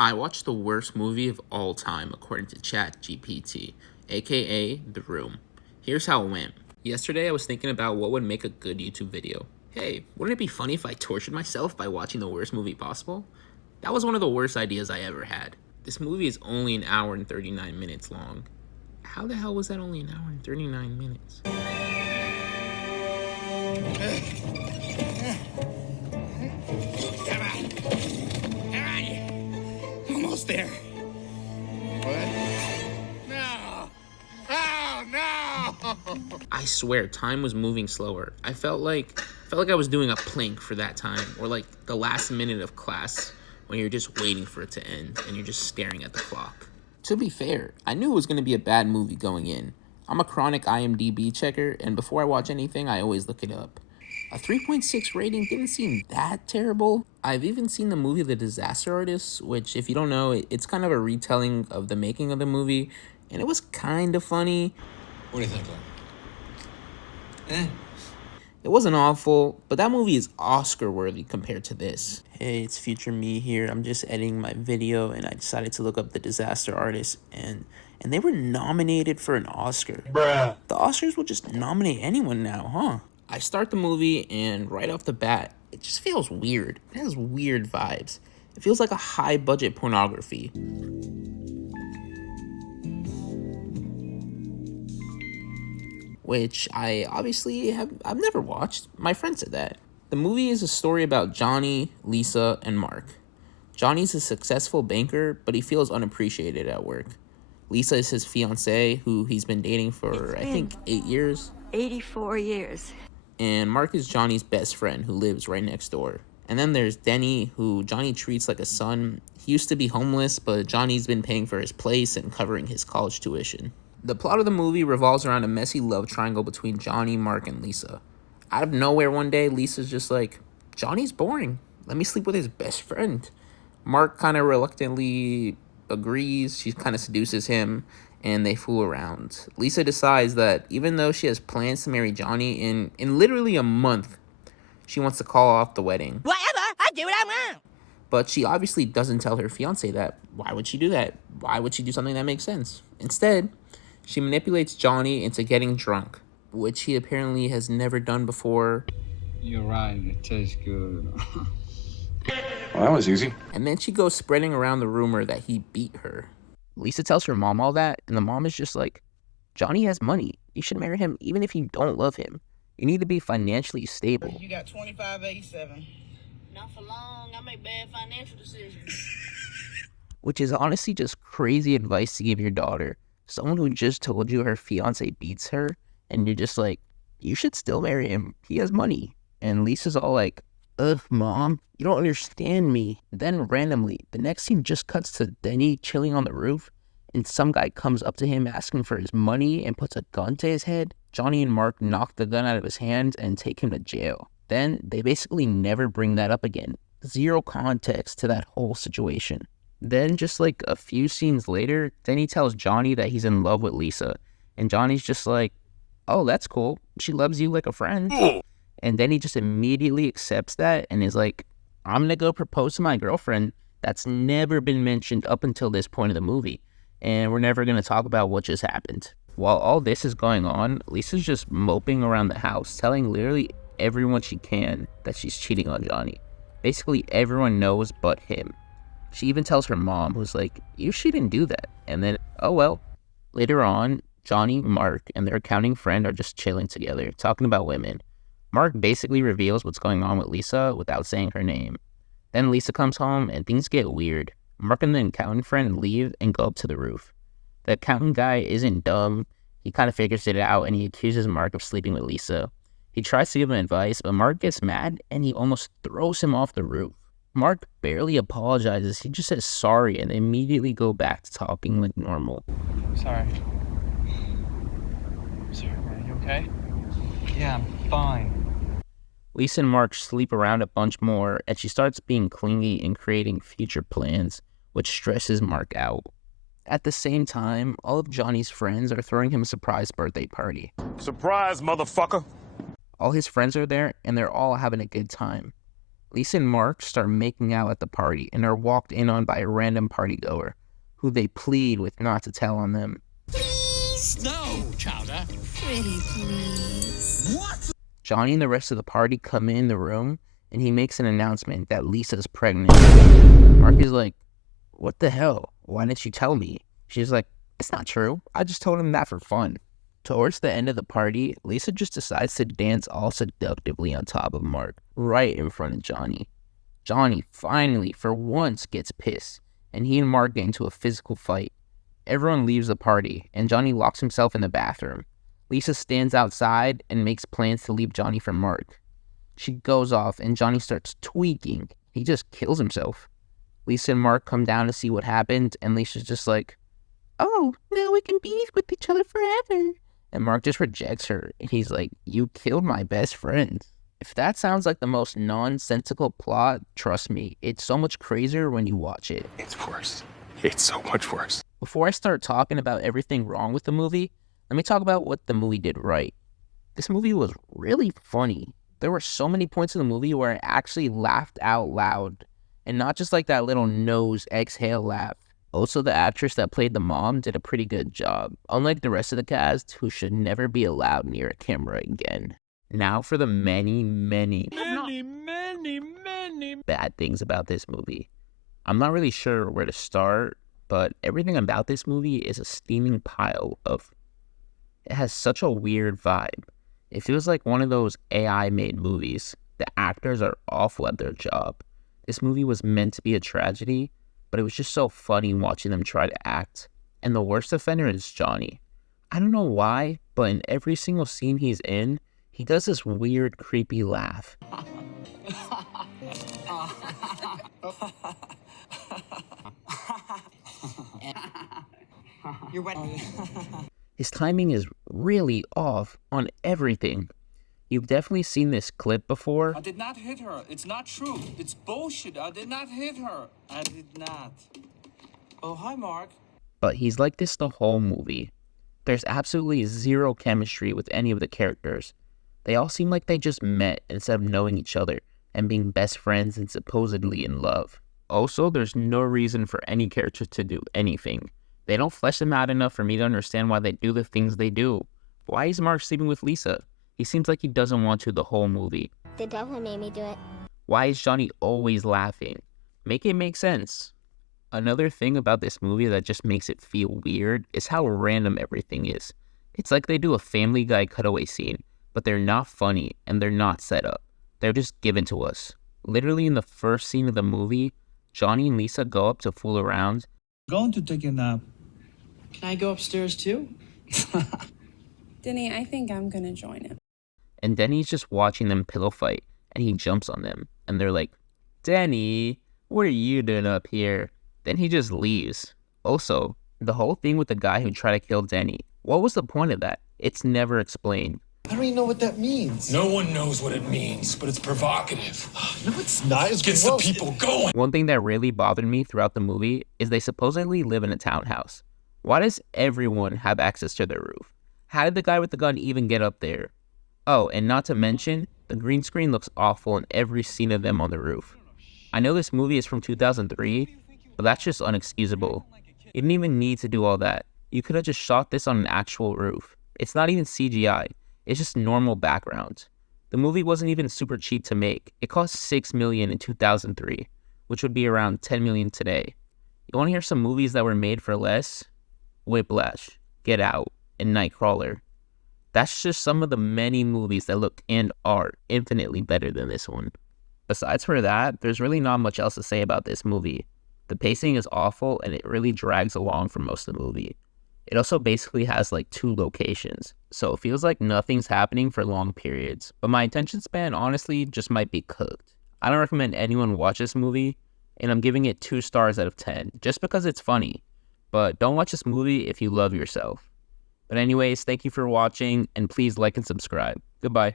I watched the worst movie of all time according to ChatGPT, aka The Room. Here's how it went. Yesterday I was thinking about what would make a good YouTube video. Hey, wouldn't it be funny if I tortured myself by watching the worst movie possible? That was one of the worst ideas I ever had. This movie is only an hour and 39 minutes long. How the hell was that only an hour and 39 minutes? Almost there. What? No! Oh, no! I swear, time was moving slower. I felt like I was doing a plank for that time, or like the last minute of class when you're just waiting for it to end and you're just staring at the clock. To be fair, I knew it was going to be a bad movie going in. I'm a chronic IMDb checker, and before I watch anything, I always look it up. A 3.6 rating didn't seem that terrible. I've even seen the movie The Disaster Artist, which, if you don't know, it's kind of a retelling of the making of the movie, and it was kind of funny. What do you think, Glenn? It wasn't awful, but that movie is Oscar worthy compared to this. Hey, it's future me here. I'm just editing my video and I decided to look up The Disaster Artist and they were nominated for an Oscar. Bruh. The Oscars will just nominate anyone now, huh? I start the movie and right off the bat, it just feels weird. It has weird vibes. It feels like a high budget pornography. Which I've never watched. My friend said that. The movie is a story about Johnny, Lisa, and Mark. Johnny's a successful banker, but he feels unappreciated at work. Lisa is his fiancée, who he's been dating for, I think, 8 years. 84 years. And Mark is Johnny's best friend, who lives right next door. And then there's Denny, who Johnny treats like a son. He used to be homeless, but Johnny's been paying for his place and covering his college tuition. The plot of the movie revolves around a messy love triangle between Johnny, Mark, and Lisa. Out of nowhere one day, Lisa's just like, Johnny's boring. Let me sleep with his best friend. Mark kind of reluctantly agrees. She kind of seduces him, and they fool around. Lisa decides that even though she has plans to marry Johnny in literally a month, she wants to call off the wedding. Whatever, I do what I want. But she obviously doesn't tell her fiancé that. Why would she do that? Why would she do something that makes sense? Instead, she manipulates Johnny into getting drunk, which he apparently has never done before. You're right, it tastes good. Well, that was easy. And then she goes spreading around the rumor that he beat her. Lisa tells her mom all that, and the mom is just like, Johnny has money. You should marry him even if you don't love him. You need to be financially stable. You got 2587. Not for long. I make bad financial decisions. Which is honestly just crazy advice to give your daughter. Someone who just told you her fiance beats her, and you're just like, you should still marry him. He has money. And Lisa's all like, ugh, mom, you don't understand me. Then randomly, the next scene just cuts to Denny chilling on the roof, and some guy comes up to him asking for his money and puts a gun to his head. Johnny and Mark knock the gun out of his hand and take him to jail. Then they basically never bring that up again. Zero context to that whole situation. Then, just like a few scenes later, Denny tells Johnny that he's in love with Lisa. And Johnny's just like, oh, that's cool. She loves you like a friend. And then he just immediately accepts that and is like, I'm going to go propose to my girlfriend. That's never been mentioned up until this point of the movie. And we're never going to talk about what just happened. While all this is going on, Lisa's just moping around the house, telling literally everyone she can that she's cheating on Johnny. Basically, everyone knows but him. She even tells her mom, who's like, you shouldn't do that. And then, oh well. Later on, Johnny, Mark, and their accounting friend are just chilling together, talking about women. Mark basically reveals what's going on with Lisa without saying her name. Then Lisa comes home, and things get weird. Mark and the accounting friend leave and go up to the roof. The accountant guy isn't dumb. He kind of figures it out, and he accuses Mark of sleeping with Lisa. He tries to give him advice, but Mark gets mad, and he almost throws him off the roof. Mark barely apologizes. He just says sorry, and they immediately go back to talking like normal. Sorry. Sorry, man. You okay? Yeah, I'm fine. Lisa and Mark sleep around a bunch more, and she starts being clingy and creating future plans, which stresses Mark out. At the same time, all of Johnny's friends are throwing him a surprise birthday party. Surprise, motherfucker. All his friends are there, and they're all having a good time. Lisa and Mark start making out at the party and are walked in on by a random partygoer, who they plead with not to tell on them. No, Chowder. Pretty please. What? Johnny and the rest of the party come in the room, and he makes an announcement that Lisa's pregnant. Mark is like, what the hell? Why didn't you tell me? She's like, it's not true. I just told him that for fun. Towards the end of the party, Lisa just decides to dance all seductively on top of Mark, right in front of Johnny. Johnny finally, for once, gets pissed, and he and Mark get into a physical fight. Everyone leaves the party, and Johnny locks himself in the bathroom. Lisa stands outside and makes plans to leave Johnny for Mark. She goes off, and Johnny starts tweaking. He just kills himself. Lisa and Mark come down to see what happened, and Lisa's just like, oh, now we can be with each other forever. And Mark just rejects her, and he's like, you killed my best friend. If that sounds like the most nonsensical plot, trust me, it's so much crazier when you watch it. It's worse. It's so much worse. Before I start talking about everything wrong with the movie, let me talk about what the movie did right. This movie was really funny. There were so many points in the movie where I actually laughed out loud, and not just like that little nose exhale laugh. Also, the actress that played the mom did a pretty good job, unlike the rest of the cast, who should never be allowed near a camera again. Now for the many bad things about this movie. I'm not really sure where to start, but everything about this movie is a steaming pile of... It has such a weird vibe. It feels like one of those AI-made movies. The actors are awful at their job. This movie was meant to be a tragedy, but it was just so funny watching them try to act. And the worst offender is Johnny. I don't know why, but in every single scene he's in, he does this weird, creepy laugh. You're wet. His timing is really off on everything. You've definitely seen this clip before. I did not hit her. It's not true. It's bullshit. I did not hit her. I did not. Oh, hi, Mark. But he's like this the whole movie. There's absolutely zero chemistry with any of the characters. They all seem like they just met instead of knowing each other and being best friends and supposedly in love. Also, there's no reason for any character to do anything. They don't flesh them out enough for me to understand why they do the things they do. Why is Mark sleeping with Lisa? He seems like he doesn't want to the whole movie. The devil made me do it. Why is Johnny always laughing? Make it make sense. Another thing about this movie that just makes it feel weird is how random everything is. It's like they do a Family Guy cutaway scene, but they're not funny and they're not set up. They're just given to us. Literally in the first scene of the movie, Johnny and Lisa go up to fool around. Going to take a nap. Can I go upstairs too? Denny, I think I'm gonna join him. And Denny's just watching them pillow fight, and he jumps on them. And they're like, Denny, what are you doing up here? Then he just leaves. Also, the whole thing with the guy who tried to kill Denny, what was the point of that? It's never explained. I don't even know what that means. No one knows what it means, but it's provocative. No, it's not. It's Gets the gross. people going. One thing that really bothered me throughout the movie is they supposedly live in a townhouse. Why does everyone have access to their roof? How did the guy with the gun even get up there? Oh, and not to mention, the green screen looks awful in every scene of them on the roof. I know this movie is from 2003, but that's just unexcusable. You didn't even need to do all that. You could have just shot this on an actual roof. It's not even CGI. It's just normal background. The movie wasn't even super cheap to make. It cost $6 million in 2003, which would be around $10 million today. You want to hear some movies that were made for less? Whiplash, Get Out, and Nightcrawler. That's just some of the many movies that look and are infinitely better than this one. Besides for that, there's really not much else to say about this movie. The pacing is awful and it really drags along for most of the movie. It also basically has like 2 locations, so it feels like nothing's happening for long periods. But my attention span honestly just might be cooked. I don't recommend anyone watch this movie, and I'm giving it 2 stars out of 10, just because it's funny. But don't watch this movie if you love yourself. But anyways, thank you for watching, and please like and subscribe. Goodbye.